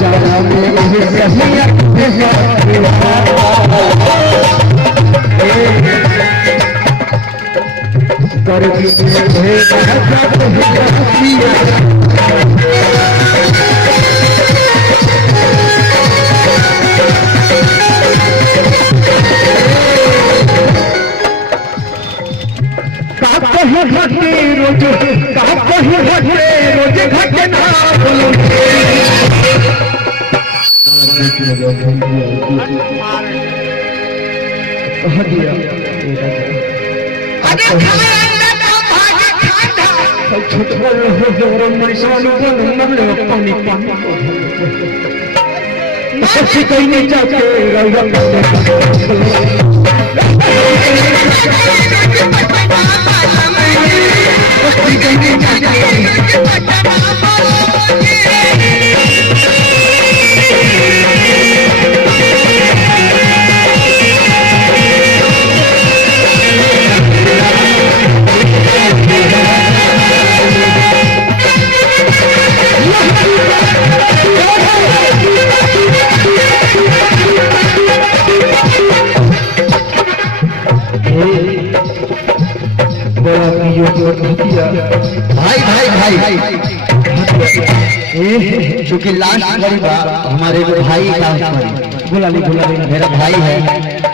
जाना मेरे सहिया कर घटे रोज घटे रोज घटना कहीं जाके भाई भाई भाई भाई क्योंकि लास्ट गरीबा हमारे भाई बुला ली मेरा भाई है,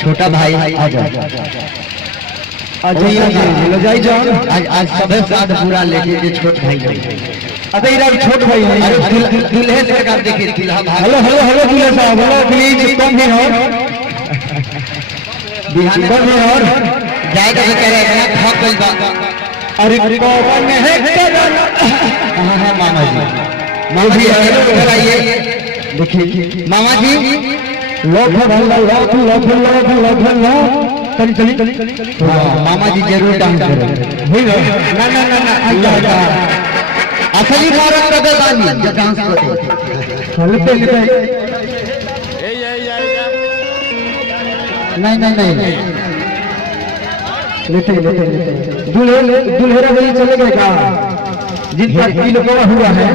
छोटा भाई आ जाओ आज सबसे ज्यादा बुरा लेके छोट भाई अबे इधर छोट भाई है। दूल्हे सरकार देखिए हेलो हेलो हेलो दूल्हे साहब हेलो प्लीज कम भी हो बिहान और जाएगा तो कह रहे हैं थक गई बात। अरे कौन है हाँ मामा जी आइए देखिए मामा जी चली मामा जी जरूर डांस करें असली भारत का दबानी डांस करें नहीं लेते दुल्हरा वही चले गए का जिनका हुआ है।